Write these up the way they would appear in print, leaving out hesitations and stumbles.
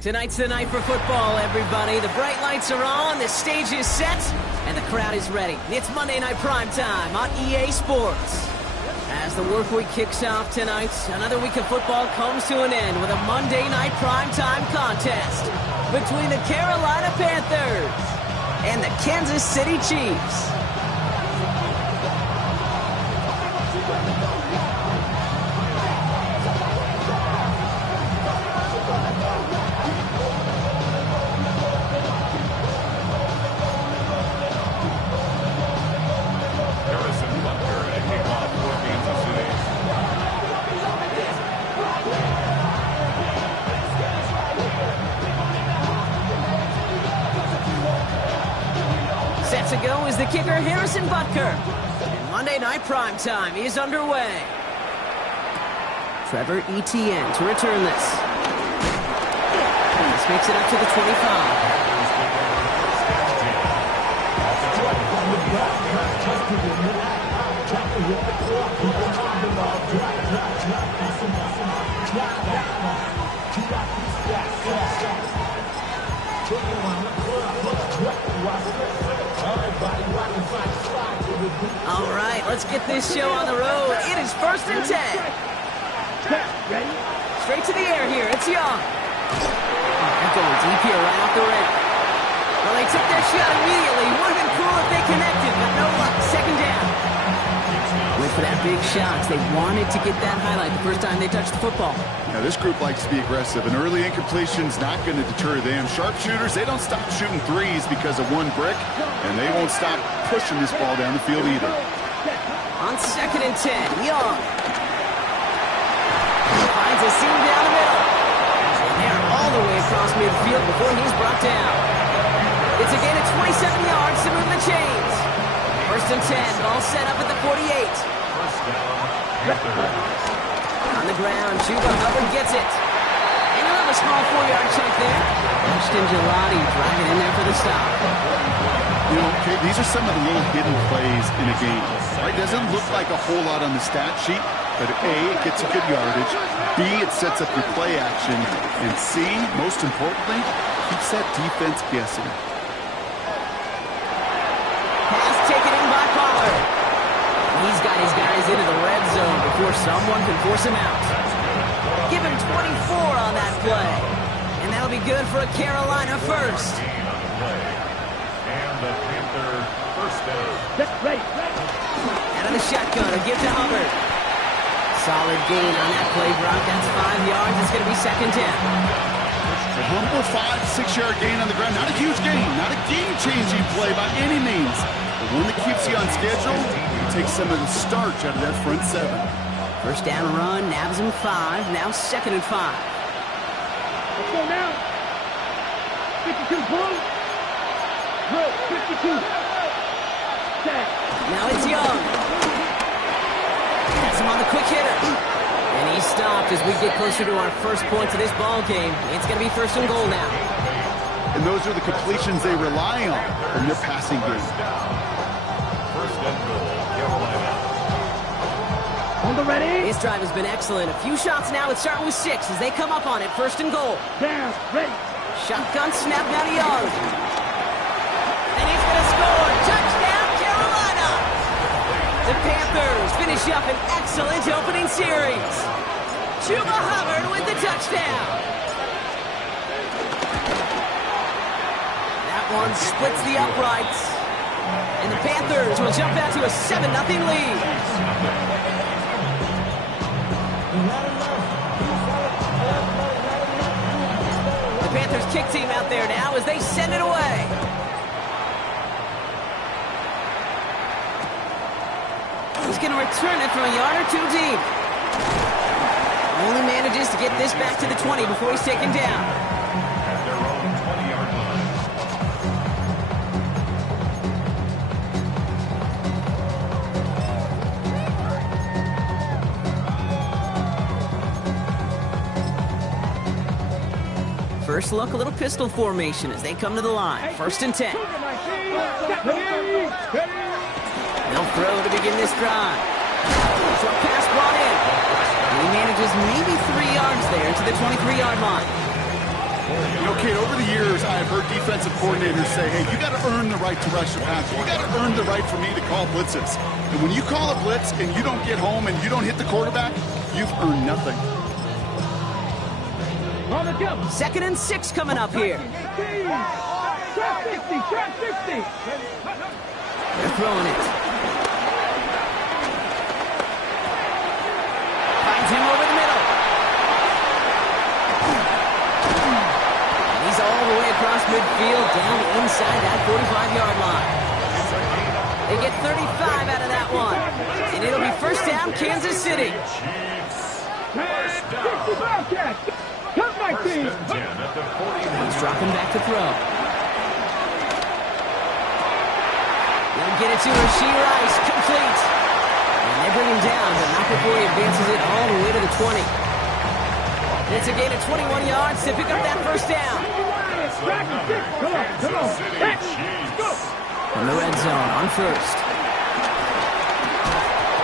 Tonight's the night for football, everybody. The bright lights are on, the stage is set, and the crowd is ready. It's Monday Night Prime Time on EA Sports. As the work week kicks off tonight, another week of football comes to an end with a Monday Night Prime Time contest between the Carolina Panthers and the Kansas City Chiefs. Set to go is the kicker, Harrison Butker. And Monday Night Prime Time is underway. Trevor Etienne to return this. This makes it up to the 25. All right, let's get this show on the road. It is 1st and 10. Straight to the air here. It's Young. They're going deep here right off the rip. Well, they took their shot immediately. Would have been cool if they connected, but no luck. 2nd down. Went for that big shot. They wanted to get that highlight the first time they touched the football. Now, this group likes to be aggressive. An early incompletion's not going to deter them. Sharpshooters, they don't stop shooting threes because of one brick, and they won't stop pushing this ball down the field either. On 2nd and 10, Young finds a seam down the middle. And they're all the way across midfield before he's brought down. It's a gain of 27 yards to move the chains. 1st and 10, ball set up at the 48. On the ground, Chuba Hubbard gets it. And he'll have a small 4-yard chunk there. Ashton Gelati driving in there for the stop. You know, okay, these are some of the little hidden plays in a game. Right? Doesn't look like a whole lot on the stat sheet, but A, it gets a good yardage. B, it sets up your play action. And C, most importantly, keeps that defense guessing. Pass taken in by Pollard. He's got his guys into the red zone before someone can force him out. Give him 24 on that play. And that'll be good for a Carolina first. And the Panther first down. Out of the shotgun, a give to Hubbard. Solid gain on that play, Brock. That's 5 yards. It's going to be 2nd down. A humble 5-6-yard gain on the ground. Not a huge gain, not a game-changing play by any means. But one that keeps you on schedule, takes some of the starch out of that front 7. First down run, nabs him 5. Now 2nd and 5. Let's go now. 52 pull. Good, 52. Now it's Young. Has him on the quick hitter. And he's stopped as we get closer to our first points of this ball game. It's going to be 1st and goal now. And those are the completions they rely on from their passing game. 1st and goal, Carolina. On the ready. This drive has been excellent. A few shots now. It's starting with 6 as they come up on it. 1st and goal. Down, ready. Shotgun snap now to Young. And he's going to score. Touchdown, Carolina. The Panthers finish up an excellent opening series. Chuba Hubbard with the touchdown. That one splits the uprights. And the Panthers will jump out to a 7-0 lead. The Panthers kick team out there now as they send it away. He's going to return it from a yard or 2 deep. Only manages to get this back to the 20 before he's taken down. At their own 20-yard line. First look, a little pistol formation as they come to the line. 1st and 10. They'll throw to begin this drive. Short pass brought in. And he manages maybe 3 yards there to the 23-yard line. You know, Kate, over the years, I've heard defensive coordinators say, hey, you got to earn the right to rush the passer. You got to earn the right for me to call blitzes. And when you call a blitz and you don't get home and you don't hit the quarterback, you've earned nothing. On the jump. 2nd and 6 coming up here. Trap 50, trap 50. They're throwing it. Finds him over the middle. And he's all the way across midfield, down inside that 45-yard line. They get 35 out of that one. And it'll be first down, Kansas City. Come back, team. He's dropping back to throw. They'll get it to Rashee Rice, complete. And they bring him down, but not before he advances it all the way to the 20. It's a gain of 21 yards to pick up that first down. Come on. Let's go. From the red zone on first.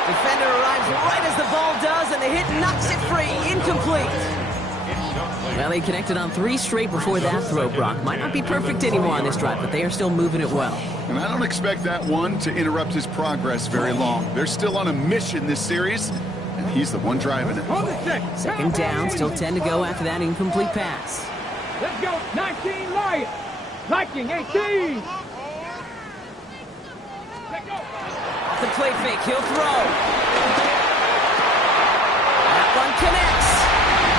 Defender arrives right as the ball does, and the hit knocks it free. Incomplete. Well, they connected on 3 straight before that throw, Brock. Might not be perfect anymore on this drive, but they are still moving it well. And I don't expect that one to interrupt his progress very long. They're still on a mission this series, and he's the one driving it. On the stick. 2nd down, still 10 to go after that incomplete pass. Let's go. 19 Lions. Viking 18. Off the play fake, he'll throw. That one connects.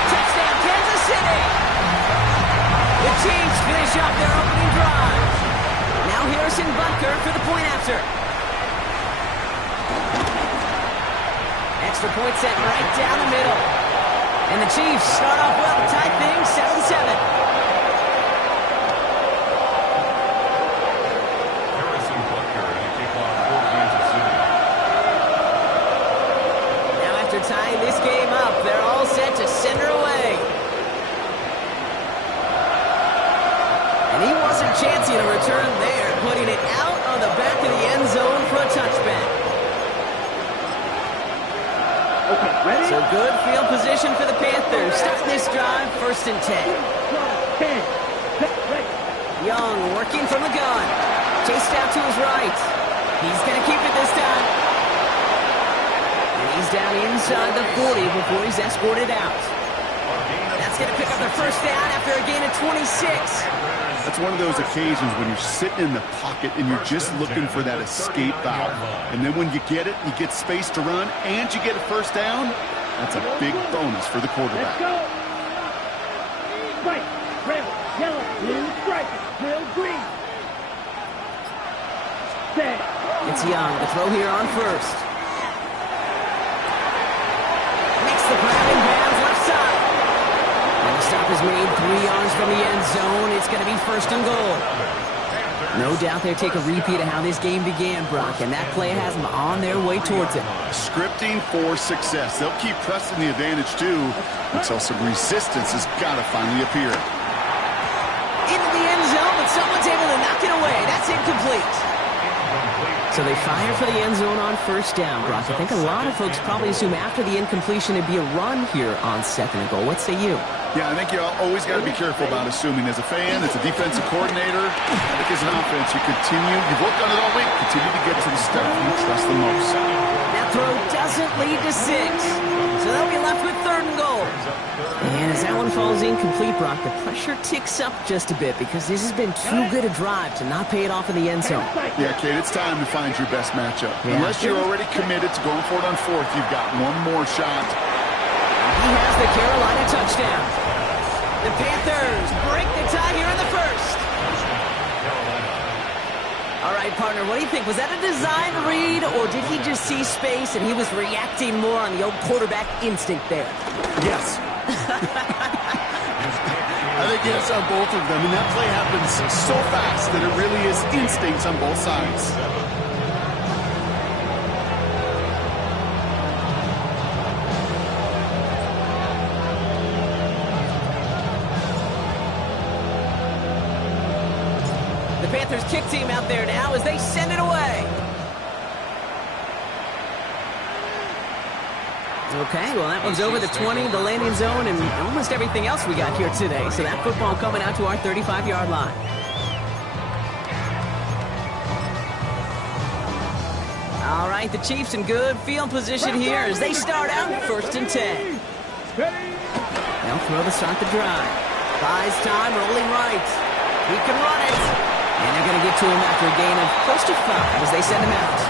Touchdown, Kansas City. The Chiefs finish off their opening drive. Now Harrison Butker for the point after. Extra point set right down the middle. And the Chiefs start off well to tie things 7-7. Harrison Butker to kick off for Kansas City. Now after tying this game up, they're all set to send her away. And he wasn't chancing a return there, putting it out on the back of the end zone for a touchback. Okay, ready? So good field position for the Panthers. Starting this drive, 1st and 10. 10. Ready. Young working from the gun. Chased out to his right. He's going to keep it this time. And he's down inside the 40 before he's escorted out. That's going to pick up the first down after a gain of 26. That's one of those occasions when you're sitting in the pocket and you're just looking for that escape valve. And then when you get it, you get space to run, and you get a first down. That's a big bonus for the Let's quarterback. go. White, red, yellow, blue, stripes, blue, green. Set. It's Young. The throw here on first. Makes the grab in bounds left side. And the stop is made 3 yards from the end zone. It's going to be 1st and goal. No doubt they take a repeat of how this game began, Brock, and that play has them on their way towards it. Scripting for success. They'll keep pressing the advantage, too, until some resistance has got to finally appear. Into the end zone, but someone's able to knock it away. That's incomplete. So they fire for the end zone on 1st down, Brock. I think a lot of folks probably assume after the incompletion it'd be a run here on 2nd and goal. What say you? Yeah, I think you always got to be careful about assuming. As a fan, as a defensive coordinator, I think as an offense, you've worked on it all week, continue to get to the stuff you trust the most. That throw doesn't lead to 6. So they'll be left with 3rd and goal. And as that one falls incomplete, Brock, the pressure ticks up just a bit because this has been too good a drive to not pay it off in the end zone. Yeah, Kate, it's time to find your best matchup. Yeah. Unless you're already committed to going for it on 4th, you've got one more shot. He has the Carolina touchdown. The Panthers break the tie here in the 1st. All right, partner, what do you think? Was that a design read, or did he just see space and he was reacting more on the old quarterback instinct there? Yes. I think yes on both of them, and that play happens so fast that it really is instincts on both sides. The Panthers kick team out there now as they send it away. Okay, well, that one's over the 20, the landing zone, and almost everything else we got here today. So that football coming out to our 35-yard line. All right, the Chiefs in good field position here as they start out 1st and 10. They'll throw to start the drive. Buys time, rolling right. He can run it. And they're going to get to him after a gain of close to 5 as they send him out.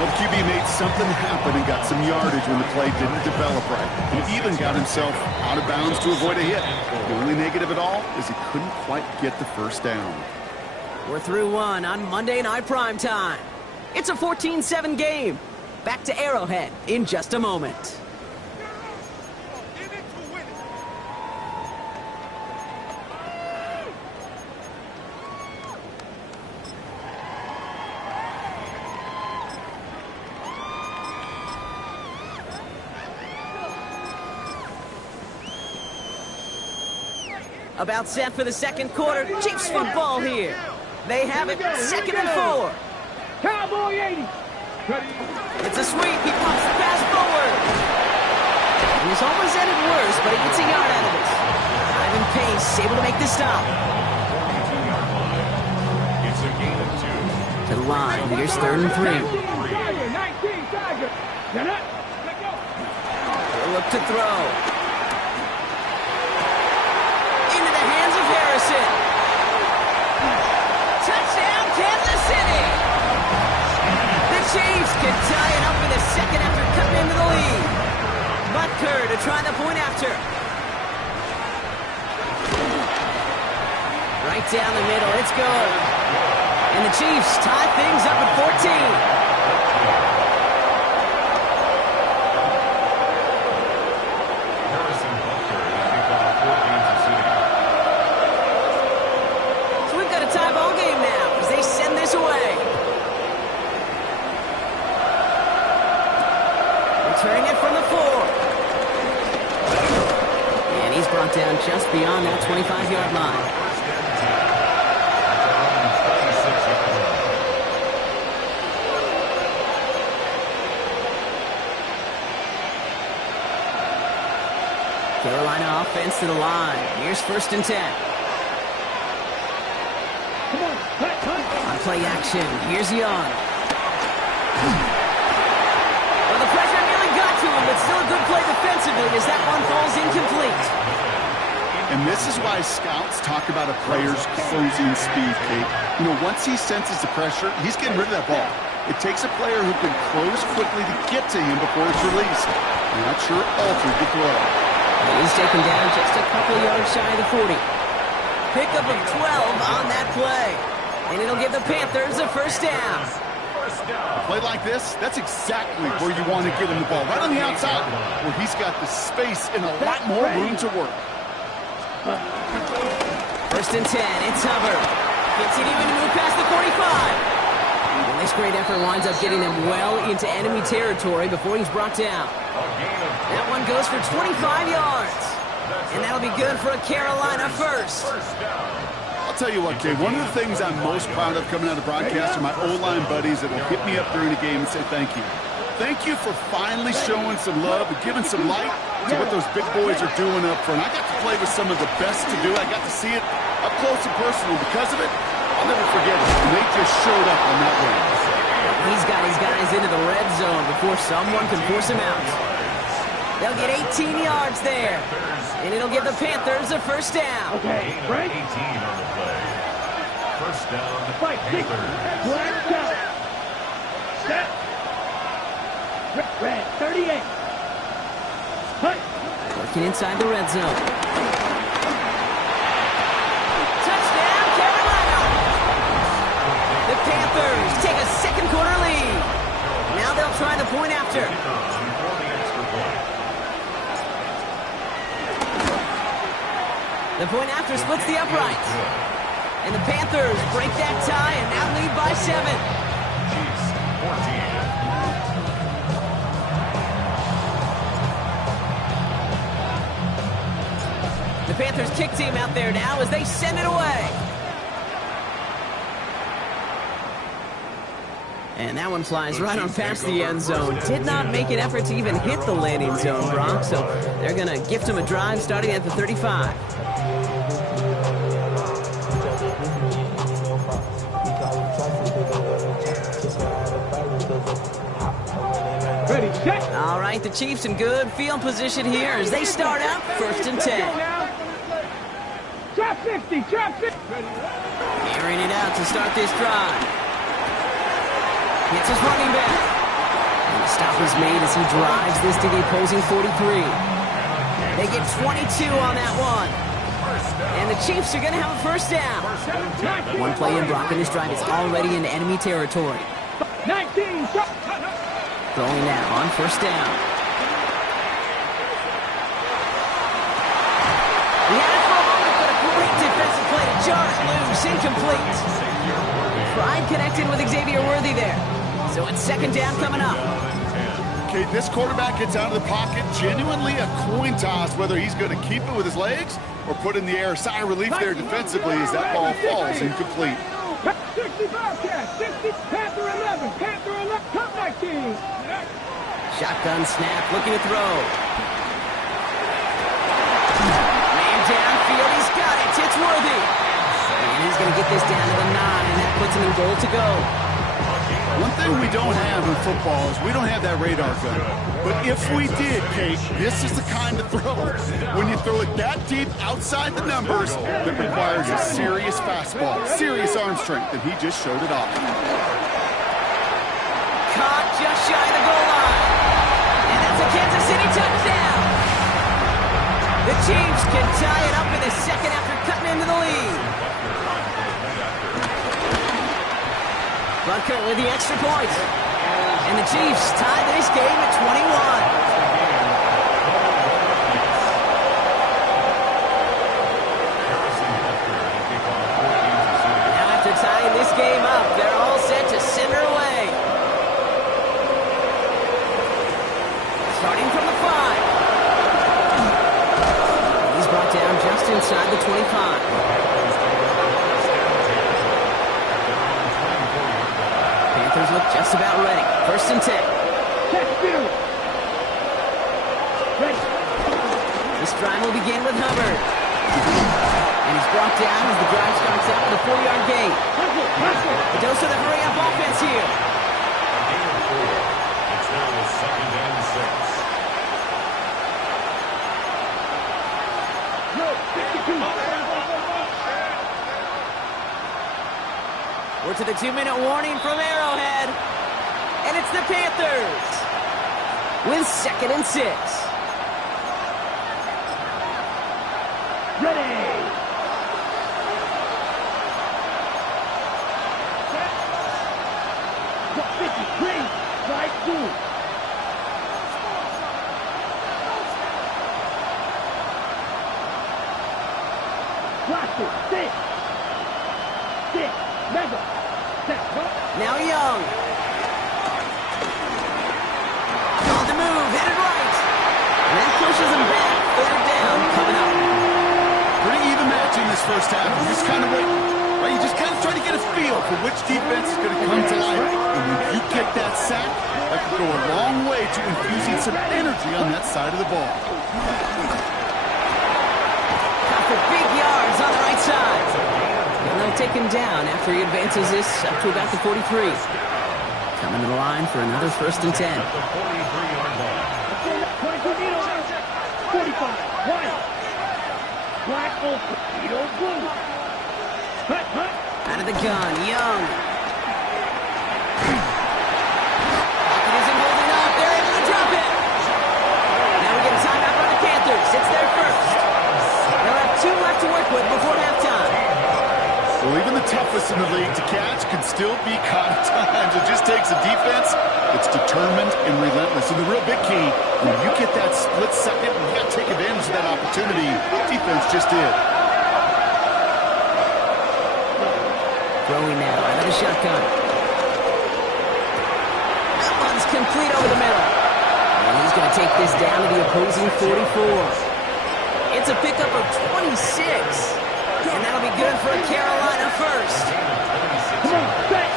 Well, the QB made something happen and got some yardage when the play didn't develop right. And even got himself out of bounds to avoid a hit. The only negative at all is he couldn't quite get the first down. We're through one on Monday Night Primetime. It's a 14-7 game. Back to Arrowhead in just a moment. About set for the second quarter. Chiefs football here. They have it 2nd and 4. Cowboy 80. It's a sweep. He pumps the pass forward. And he's almost ended worse, but he gets a yard out of this. Ivan Pace able to make the stop. It's a gain of 2. To the line. Here's 3rd and 3. 19, Tiger. They'll look to throw. Into the hands of Harrison. Touchdown, Kansas City. The Chiefs can tie it up in the second after cutting into the lead. Butker to try the point after. Right down the middle, it's good. And the Chiefs tie things up at 14. Turning it from the 4. And he's brought down just beyond that 25-yard line. Carolina offense to the line. Here's 1st and 10. On play action, here's Young. Well, the pressure nearly got to him, but still a good play defensively as that one falls incomplete. And this is why scouts talk about a player's closing speed, Kate. You know, once he senses the pressure, he's getting rid of that ball. It takes a player who can close quickly to get to him before it's released. And that sure altered the throw. He's taken down just a couple yards shy of the 40. Pickup of 12 on that play. And it'll give the Panthers a 1st down. A play like this, that's exactly where you want to get him the ball. Right on the outside, where he's got the space and a lot more room to work. 1st and 10, it's Hubbard. Gets it even to move past the 45. And this great effort winds up getting them well into enemy territory before he's brought down. That one goes for 25 yards. And that'll be good for a Carolina 1st. I'll tell you what, Kay, one of the things I'm most proud of coming out of broadcast are my O-line buddies that will hit me up during the game and say thank you. Thank you for finally showing some love and giving some light to what those big boys are doing up front. I got to play with some of the best to do. I got to see it up close and personal. Because of it, I'll never forget it. And they just showed up on that win. He's got his guys into the red zone before someone can force him out. They'll get 18 yards there. And it'll give the Panthers a 1st down. Okay, Frank. 18 on the play. 1st down, Panthers. Black down. Set. Red, 38. Hut. Working inside the red zone. Touchdown, Carolina! The Panthers take a second quarter lead. Now they'll try the point after. The point after splits the uprights. And the Panthers break that tie and now lead by 7. Chiefs, 14. The Panthers kick team out there now as they send it away. And that one flies right on past the end zone. Did not make an effort to even hit the landing zone, Brock. So they're going to gift him a drive starting at the 35. Ready, set. All right, the Chiefs in good field position here as they start out 1st and 10. Drop 50, drop 50. Airing it out to start this drive. Hits his running back. And the stop is made as he drives this to the opposing 43. They get 22 on that one. And the Chiefs are going to have a first down. One play in, Brock, and this drive is already in enemy territory. 19, drop. Throwing now on first down. He had it for a moment, but a great defensive play to jar it loose. Incomplete. Pride connected with Xavier Worthy there. So it's 2nd down coming up. Okay, this quarterback gets out of the pocket. Genuinely a coin toss whether he's going to keep it with his legs or put in the air. Sigh of relief there defensively as that ball falls incomplete. 60 Bobcats, 60, Panther 11, Panther 11, come back team. Shotgun snap, looking to throw. Man downfield, he's got it. It's Worthy. And he's going to get this down to the 9, and that puts him in goal to go. One thing we don't have in football is we don't have that radar gun. But if we did, Kate, this is the kind of throw. When you throw it that deep outside the numbers, that requires a serious fastball, serious arm strength, and he just showed it off. Caught just shy of the goal line. And that's a Kansas City touchdown. The Chiefs can tie it up in the second after cutting into the lead. Butker with the extra point. And the Chiefs tie this game at 21. Now after tying this game up, they're all set to send her away. Starting from the 5. He's brought down just inside the 25. Panthers look just about ready. 1st and 10. This drive will begin with Hubbard. And he's brought down as the drive starts out with a 4-yard gain. A dose of the hurry-up offense here. It's now the 2nd and 6. We're to the 2-minute warning from Arrowhead. And it's the Panthers with 2nd and 6. Ready. Drop 53, strike 2. Blaster, 6. 6, mega. Now Young. On the move, headed right. And that pushes him back. 3rd down coming up. Pretty even match in this first half. You just kind of wait. Right? You just kind of try to get a feel for which defense is going to come to life. And when you get that sack, that could go a long way to infusing some energy on that side of the ball. Got for big yards on the right side. And they'll take him down after he advances this up to about the 43. Coming to the line for another 1st and 10. 45, white. Black open, blue. Hut, hut. Out of the gun, Young. Pocket isn't holding up. They're able to drop it. Now we get a timeout by the Panthers. It's their first. They'll have 2 left to work with before halftime. Well, even the toughest in the league to catch can still be caught at times. It just takes a defense that's determined and relentless. And the real big key, when you get that split second, you got to take advantage of that opportunity. Defense just did. Throwing now out of the shotgun. That one's complete over the middle. And he's going to take this down to the opposing 44. It's a pickup of 26. And that'll be good for a Carolina first. Come on, back.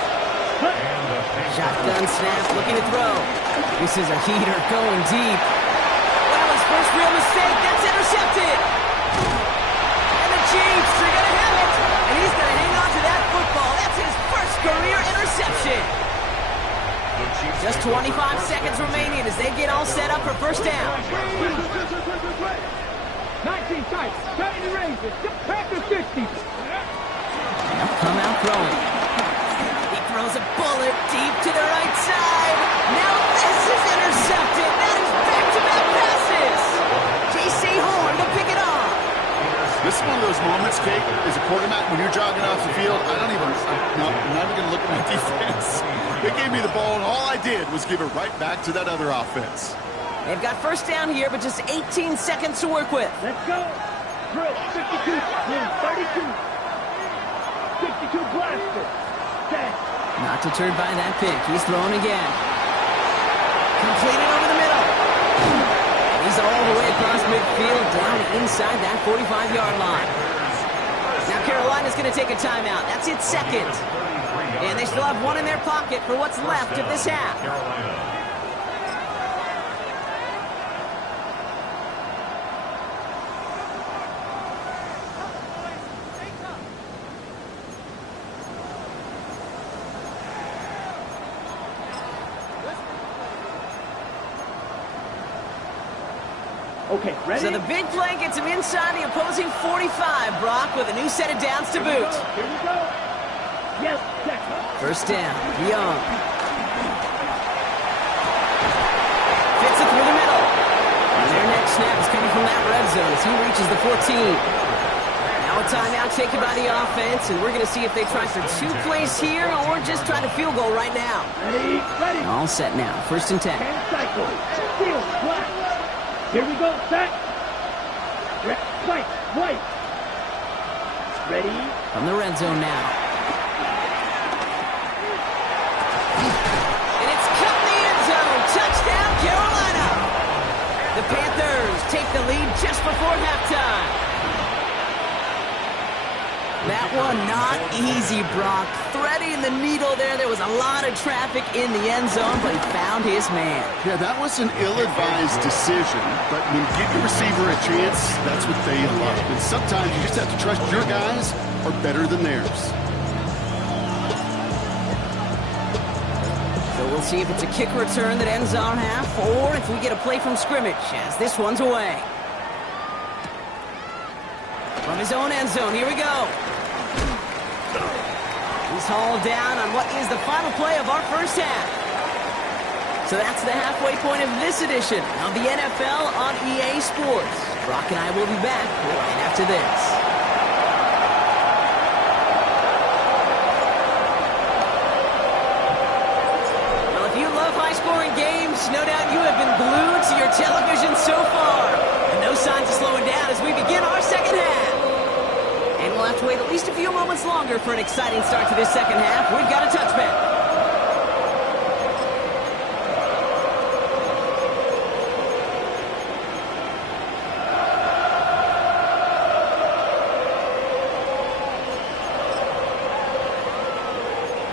Shotgun Shotgun snap, looking to throw. This is a heater going deep. Well, his first real mistake, that's intercepted. And the Chiefs are going to have it. And he's going to hang on to that football. That's his first career interception. Just 25 seconds remaining as they get all set up for first down. 19 tights, ready to raise it. Back to 50. They'll come out throwing. He throws a bullet deep to the right side. Now this is intercepted. That is back-to-back passes. J.C. Horn to pick it off. This is one of those moments, Kate, as a quarterback, when you're jogging off the field, I'm not even going to look at my defense. They gave me the ball, and all I did was give it right back to that other offense. They've got first down here, but just 18 seconds to work with. Let's go. Drill, 52, drill, 32. 52 blaster. 10. Not deterred by that pick. He's throwing again. Completed over the middle. He's all the way across midfield, down inside that 45-yard line. Now Carolina's going to take a timeout. That's its second. And they still have one in their pocket for what's left of this half. Okay, ready? So the big play gets him inside the opposing 45, Brock, with a new set of downs to boot. Here we go. Yes, second. First down, Young. Fits it through the middle. And their next snap is coming from that red zone as he reaches the 14. Now a timeout taken by the offense, and we're going to see if they try for 2 plays here or just try to field goal right now. Ready, ready. All set now, first and 10. 10 cycle. Field, black. Here we go, set. White, white. Ready. From the red zone now. And it's cut in the end zone. Touchdown, Carolina. The Panthers take the lead just before halftime. That one not easy, Brock. Threading the needle there. There was a lot of traffic in the end zone, but he found his man. Yeah, that was an ill-advised decision, but when you give your receiver a chance, that's what they love. And sometimes you just have to trust your guys are better than theirs. So we'll see if it's a kick return that ends on half, or if we get a play from scrimmage, as this one's away. From his own end zone, here we go. He's hauled down on what is the final play of our first half. So that's the halfway point of this edition of the NFL on EA Sports. Brock and I will be back right after this. Well, if you love high-scoring games, no doubt you have been glued to your television so far. And no signs of slowing down as we begin our second half. And we'll have to wait at least a few moments longer for an exciting start to this second half. We've got a touchback.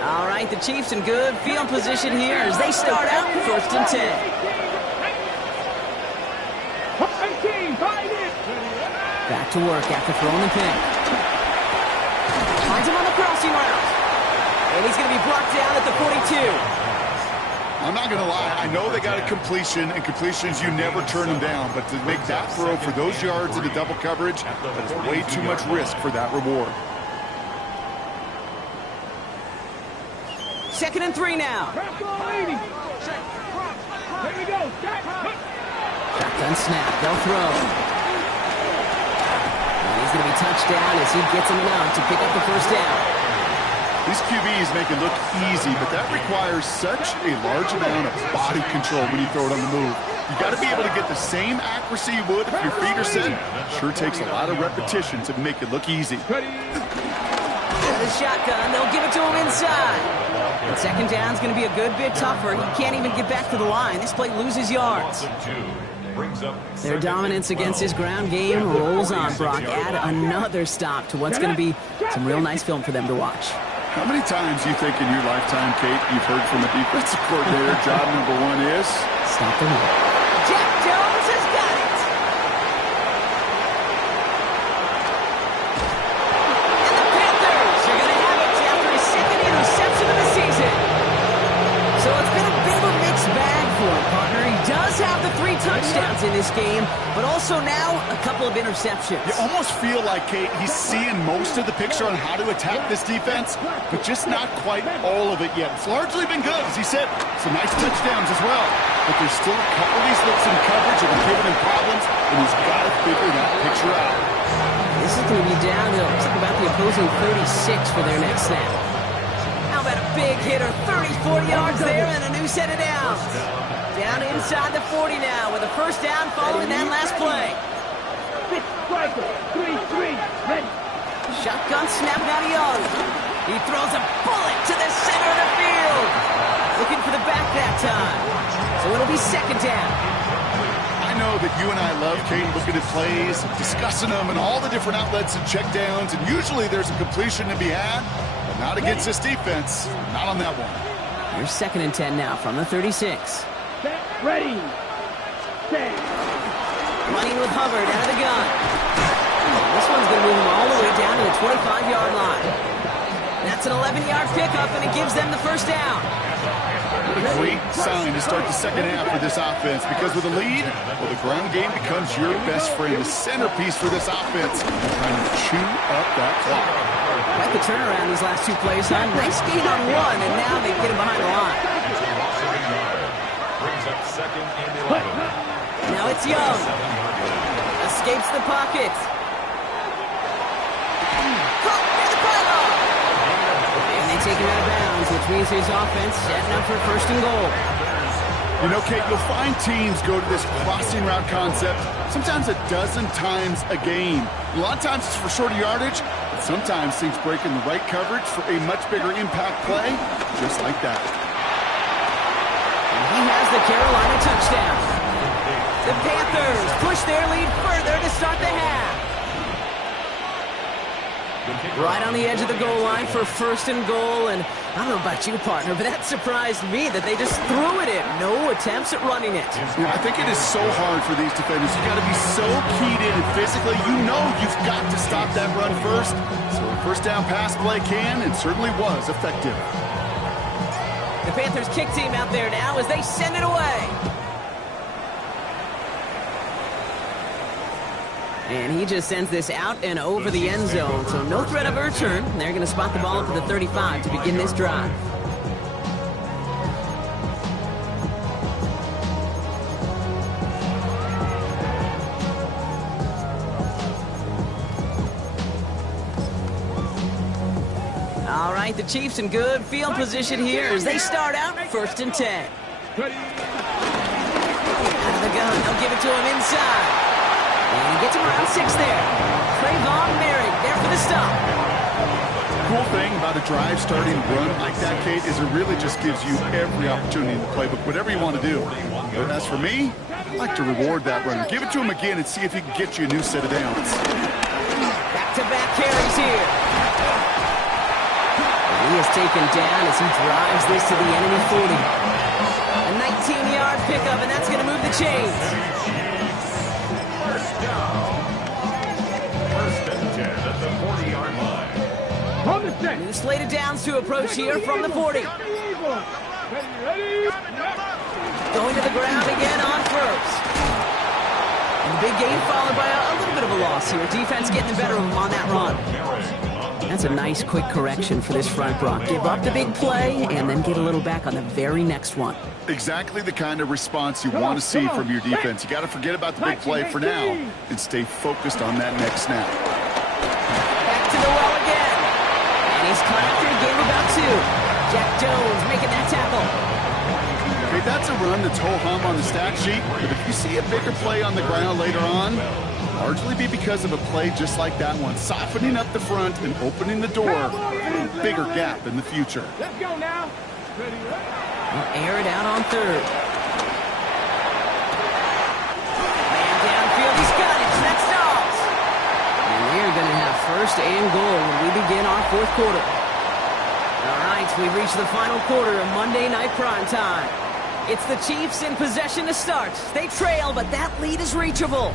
All right, the Chiefs in good field position here as they start out first and 10. Back to work after throwing the pick. Finds him on the crossing route. And he's going to be brought down at the 42. I'm not going to lie. I know they got a completion, and completions, you never turn them down. But to make that throw for those yards in the double coverage, that is way too much risk for that reward. Second and 3 now. Here we go. Shotgun snap. They'll throw. He's going to be touched down as he gets enough to pick up the first down. These QBs make it look easy, but that requires such a large amount of body control when you throw it on the move. You got to be able to get the same accuracy you would if your feet are set. Sure takes a lot of repetition to make it look easy. The shotgun, they'll give it to him inside. And second down's going to be a good bit tougher. He can't even get back to the line. This play loses yards. Their dominance against his ground game rolls on, Brock. Add another stop to what's going to be some real nice film for them to watch. How many times do you think in your lifetime, Kate, you've heard from a defensive coordinator, job number one is? Stop the run. Jack Jones has got it. And the Panthers are going to have it after his second interception of the season. So it's been a bit of a mixed bag for him, partner. He does have the 3 touchdowns in this game, but also now a couple of interceptions. You almost feel like, Kate, he's seeing most of the picture on how to attack this defense, but just not quite all of it yet. It's largely been good, as he said. Some nice touchdowns as well. But there's still a couple of these looks in coverage that are giving him problems, and he's got to figure that picture out. This is going to be downhill. Looks like about the opposing 36 for their next snap. How about a big hitter? 30-40 yards there and a new set of downs. Down inside the 40 now with a first down following that last play. Pitch striker. 3-3. Ready. Shotgun snap out of Young. He throws a bullet to the center of the field. Looking for the back that time. So it'll be second down. I know that you and I love, Kate, looking at plays, discussing them, and all the different outlets and checkdowns, and usually there's a completion to be had, but not against this defense. Not on that one. Here's second and 10 now from the 36. Set. Ready. Set. Running with Hubbard out of the gun. This one's going to move him all the way down to the 25-yard line. That's an 11-yard pickup, and it gives them the first down. What a great sign to start the second half for this offense, because with a lead, well, the ground game becomes your best friend, the centerpiece for this offense, trying to chew up that clock. Quite the turnaround these last 2 plays, huh? Nice gain on 1, and now they get him behind the line. Brings up second and 11. Now it's Young. Escapes the pocket. Caught near the pylon. And they take him out of bounds, which means his offense setting up for first and goal. You know, Kate, you'll find teams go to this crossing route concept sometimes a dozen times a game. A lot of times it's for shorter yardage, but sometimes things break in the right coverage for a much bigger impact play, just like that. And he has the Carolina touchdown. The Panthers push their lead further to start the half. Right on the edge of the goal line for first and goal, and I don't know about you, partner, but that surprised me that they just threw it in. No attempts at running it. Yeah, I think it is so hard for these defenders. You've got to be so keyed in physically. You know you've got to stop that run first. So a first down pass play can and certainly was effective. The Panthers kick team out there now as they send it away. And he just sends this out and over the end zone. So no threat of a return. They're going to spot the ball up at the 35 to begin this drive. All right, the Chiefs in good field position here as they start out first and 10. Out of the gun, they'll give it to him inside. And he gets him around 6 there. Trayvon Merrick there for the stop. Cool thing about a drive starting run like that, Kate, is it really just gives you every opportunity in the playbook, whatever you want to do. But as for me, I like to reward that runner. Give it to him again and see if he can get you a new set of downs. Back-to-back carries here. And he is taken down as he drives this to the enemy 40. A 19-yard pickup, and that's going to move the chains. First and 10 at the 40-yard line. New slate of downs to approach here from the 40. Going to the ground again on first. And the big gain followed by a little bit of a loss here. Defense getting the better of him on that run. That's a nice quick correction for this front, Brock. Give up the big play and then get a little back on the very next one. Exactly the kind of response you want to see from your defense. You got to forget about the big play for now and stay focused on that next snap. Back to the well again. And he's caught after a gain of about 2. Jack Jones making that tackle. Okay, that's a run that's ho-hum on the stat sheet, but if you see a bigger play on the ground later on, largely be because of a play just like that one, softening up the front and opening the door for a bigger gap in the future. Let's go now. We'll air it out on third. Man downfield, he's got it. That's Dobbs. And we're going to have first and goal when we begin our fourth quarter. All right, we've reached the final quarter of Monday Night Primetime. It's the Chiefs in possession to start. They trail, but that lead is reachable.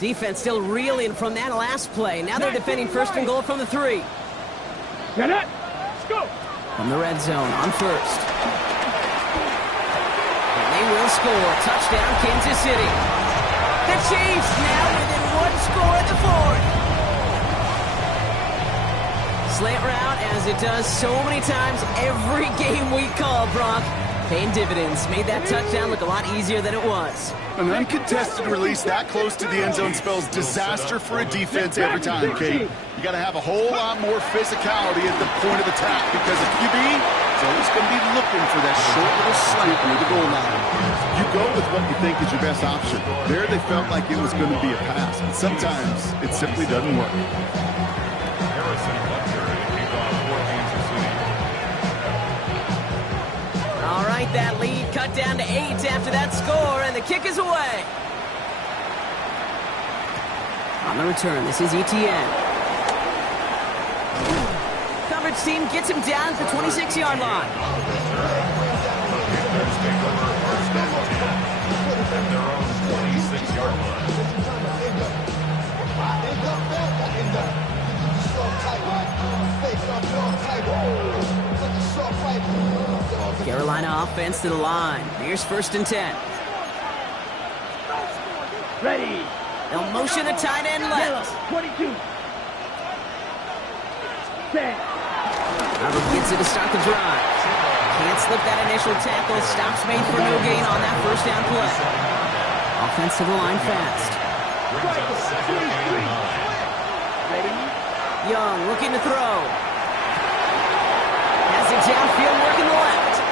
Defense still reeling from that last play. Now they're defending first and goal from the 3. Get it. Let's go. From the red zone on first. And they will score. Touchdown, Kansas City. The Chiefs now within 1 score at the 4th. Slant route, as it does so many times every game we call, Brock. Paying dividends. Made that touchdown look a lot easier than it was. An uncontested release that close to the end zone spells disaster for a defense every time, Kate. You got to have a whole lot more physicality at the point of attack because a QB is always going to be looking for that short little slant near the goal line. You go with what you think is your best option. There they felt like it was going to be a pass, but sometimes it simply doesn't work. All right, that lead cut down to 8 after that score, and the kick is away. On the return, this is ETN. Coverage team gets him down at the 26-yard line. At their own 26-yard line. Carolina offense to the line. Here's first and 10. Ready. They'll motion the tight end left. 22. Set. Hubbard gets it to start the drive. Can't slip that initial tackle. Stops made for no gain on that first down play. Offense to the line fast. Ready. Young looking to throw. Has it downfield working the left.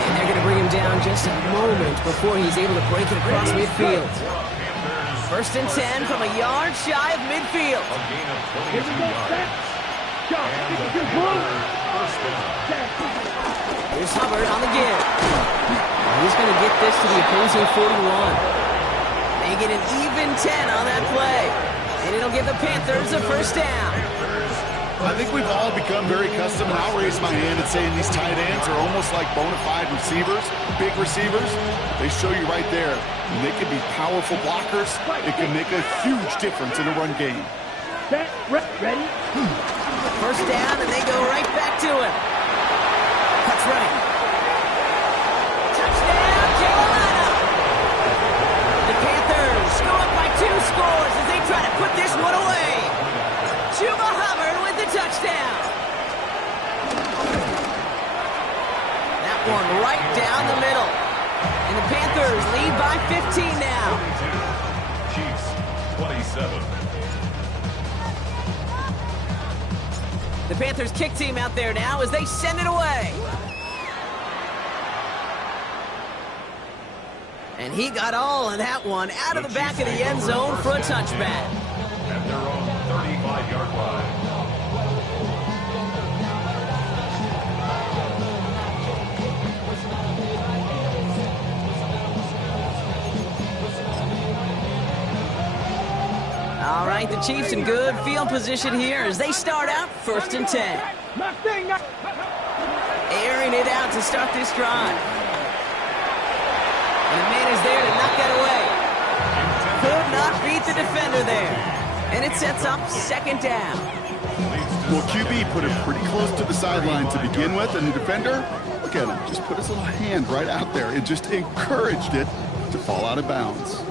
And they're going to bring him down just a moment before he's able to break it across midfield. First and 10 from a yard shy of midfield. Here we go. Set. Go. Blue. Set. Here's Hubbard on the give. He's going to get this to the opposing 41. They get an even 10 on that play. And it'll give the Panthers a first down. I think we've all become very accustomed, and I'll raise my hand and saying these tight ends are almost like bona fide receivers, big receivers. They show you right there. And they can be powerful blockers. It can make a huge difference in a run game. Set. Ready. First down, and they go right back to him. Cuts right. Touchdown, Carolina! The Panthers go up by 2 scores as they try to put this one away. Chuba Hubbard with the touchdown. That one right down the middle. And the Panthers lead by 15 now. Chiefs, 27. The Panthers kick team out there now as they send it away. And he got all of that one out of the back of the end zone for a touchback. At their own 35-yard line. All right, the Chiefs in good field position here as they start out first and 10. Airing it out to start this drive. And the man is there to knock that away. Could not beat the defender there. And it sets up second down. Well, QB put it pretty close to the sideline to begin with, and the defender, look at him, just put his little hand right out there and just encouraged it to fall out of bounds.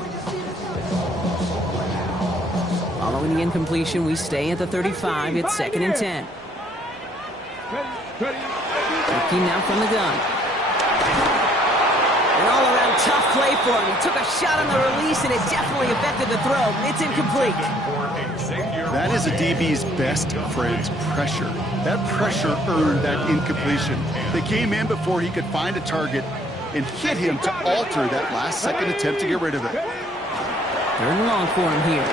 Following the incompletion, we stay at the 35. It's second and 10. Looking now from the gun. An all-around tough play for him. He took a shot on the release, and it definitely affected the throw. It's incomplete. That is a DB's best friend's pressure. That pressure earned that incompletion. They came in before he could find a target and hit him to alter that last-second attempt to get rid of it. Third and long for him here.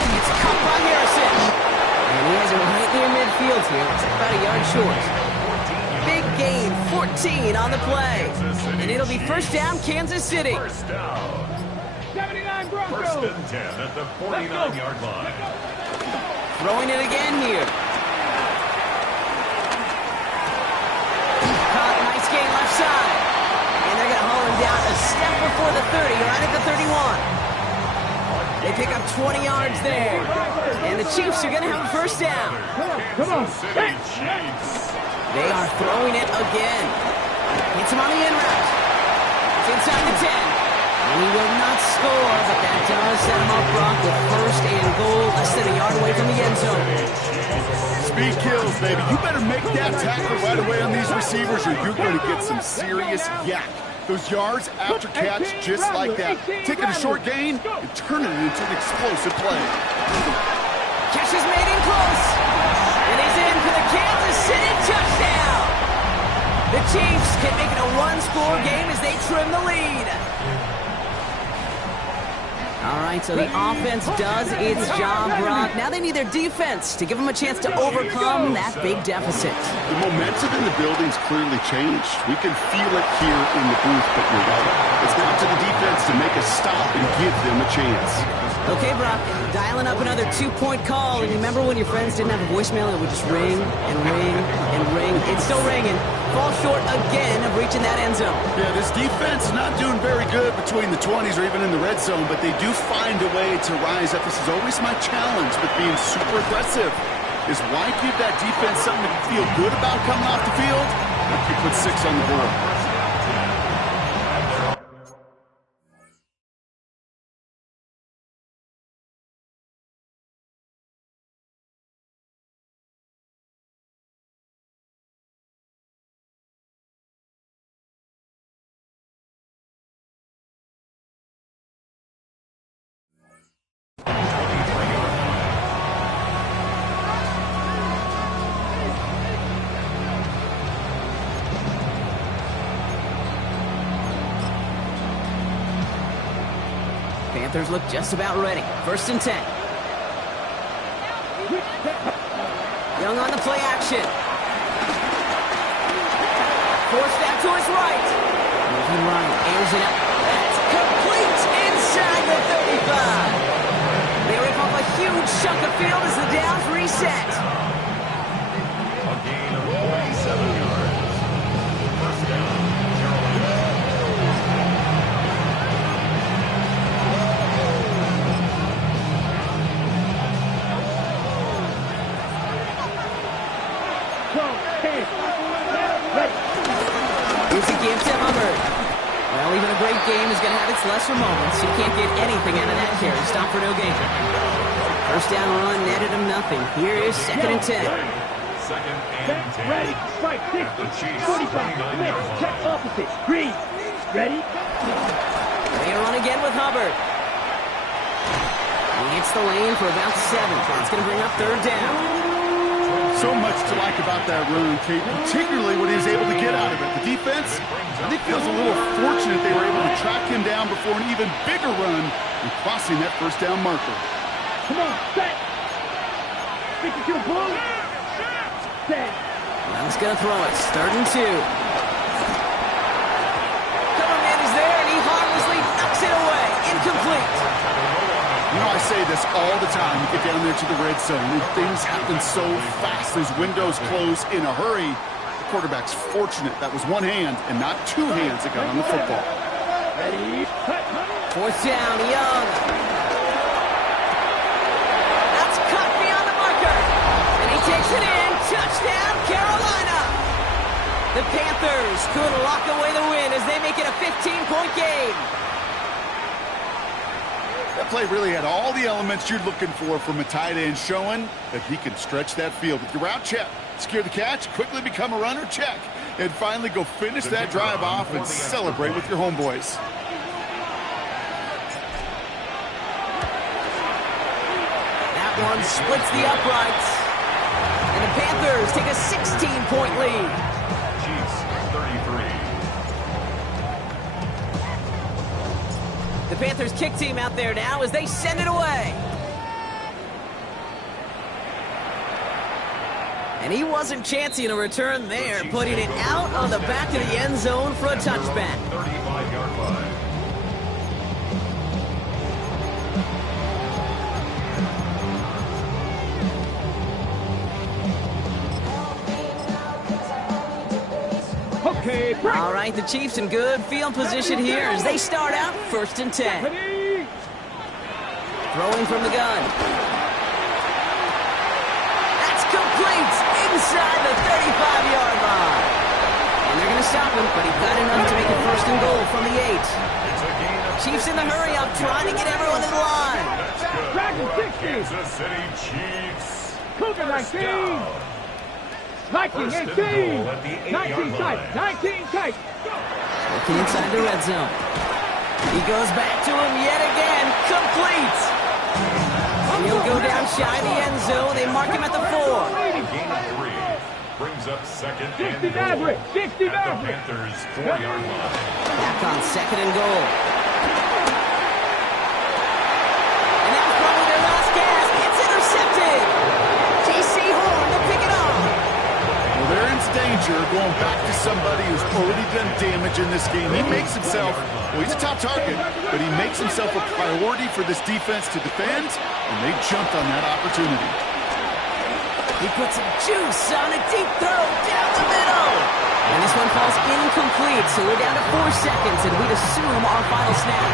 It's caught by Harrison. And he has it right near midfield here. It's about a yard short. Big gain, 14 on the play. And it'll be first down, Kansas City. First down. 79 Broncos. First and 10 at the 49-yard line. Throwing it again here. Caught, nice gain left side. And they're going to haul him down a step before the 30, right at the 31. They pick up 20 yards there. And the Chiefs are going to have a first down. Come on. City Chiefs. They are throwing it again. Hits him on the in route. It's inside the 10. And he will not score, but that does set him up, Brock, with first and goal, less than a yard away from the end zone. Speed kills, baby. You better make that tackle right away on these receivers or you're going to get some serious yak. Those yards after catch just like that. Taking a short gain and turning it into an explosive play. Catch is made in close. And he's in for the Kansas City touchdown. The Chiefs can make it a one-score game as they trim the lead. All right, so the offense does its job, Brock. Now they need their defense to give them a chance to overcome that big deficit. The momentum in the building's clearly changed. We can feel it here in the booth, but you're right. It's now to the defense to make a stop and give them a chance. Okay, Brock, dialing up another two-point call. And remember when your friends didn't have a voicemail and it would just ring and ring and ring? It's still ringing. Fall short again of reaching that end zone. Yeah, this defense is not doing very good between the 20s or even in the red zone, but they do find a way to rise up. This is always my challenge with being super aggressive, is why give that defense something to feel good about coming off the field? You put 6 on the board. Panthers look just about ready. First and 10. Young on the play action. Forced out to his right. Moving right, airs it up. That's complete inside the 35. They rip off a huge chunk of field as the downs reset. A gain of 47 yards. First down, Carolina. Here's a give to Hubbard. Well, even a great game is going to have its lesser moments. You can't get anything out of that carry. Stop for no gain. First down run netted him nothing. Here is second and 10. Second and 10. Ready. Strike 6. At the Chiefs' 45. 49-yard line. Check opposite. Green. Ready. They run again with Hubbard. He hits the lane for about 7. That's going to bring up third down. So much to like about that run, Kate, particularly what he was able to get out of it. The defense, I think, feels a little fortunate they were able to track him down before an even bigger run and crossing that first down marker. Come on. Set. Stick it to the bull. Set. Well, he's going to throw it. Third and 2. Cover man is there, and he harmlessly knocks it away. Incomplete. You know, I say this all the time. You get down there to the red zone, and things happen so fast. Those windows close in a hurry. The quarterback's fortunate that was one hand and not two hands that got on the football. Ready. Cut. Fourth down, Young. That's cut beyond the marker. And he takes it in. Touchdown, Carolina. The Panthers could lock away the win as they make it a 15-point game. That play really had all the elements you're looking for from a tight end, showing that he can stretch that field. With your route, check. Secure the catch, quickly become a runner, check. And finally go finish that drive off and celebrate with your homeboys. That one splits the uprights. And the Panthers take a 16-point lead. Chiefs 33. The Panthers kick team out there now as they send it away. And he wasn't chancing a return there, putting it out on the back of the end zone for a touchback. 35-yard line. Okay, break. All right, the Chiefs in good field position here as they start out 1st and 10. Ready? Throwing from the gun. That's complete inside the 35-yard line. And they're going to stop him, but he got enough to make it 1st and goal from the 8. It's a gain of Chiefs in the hurry up, trying to get everyone in the line. That's good. Dragon 60. Kansas City Chiefs. Cougar 19. Viking 18. 19 tight. 19 tight. Looking inside the red zone. He goes back to him yet again. Complete. And he'll go down shy of the end zone. They mark him at the 4. Gain of 3. Brings up 2nd and 60 goal. Maverick. 60 At the Maverick. Panthers' 4-yard line. Back on 2nd and goal. And that was probably their last gasp. It's intercepted. J.C. Horn to pick it up. Well, they're in danger going back to somebody who's already done damage in this game. He makes himself, well, he's a top target, but he makes himself a priority for this defense to defend, and they jumped on that opportunity. He puts some juice on a deep throw down the middle. And this one falls incomplete, so we're down to 4 seconds, and we'd assume our final snap.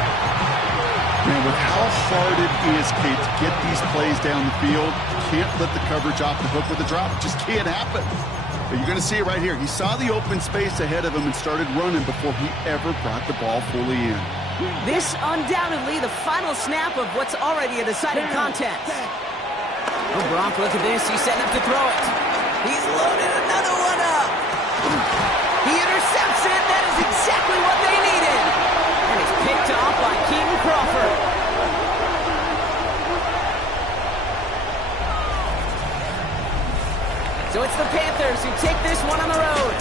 Man, with how hard it is, Kate, to get these plays down the field, you can't let the coverage off the hook with a drop. It just can't happen. But you're going to see it right here. He saw the open space ahead of him and started running before he ever brought the ball fully in. This undoubtedly the final snap of what's already a deciding contest. Oh, Gronk, look at this. He's setting up to throw it. He's loaded another one up. He intercepts it. That is exactly what they needed. And it's picked off by Keaton Crawford. So it's the Panthers who take this one on the road.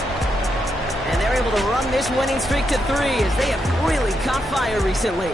And they're able to run this winning streak to 3 as they have really caught fire recently.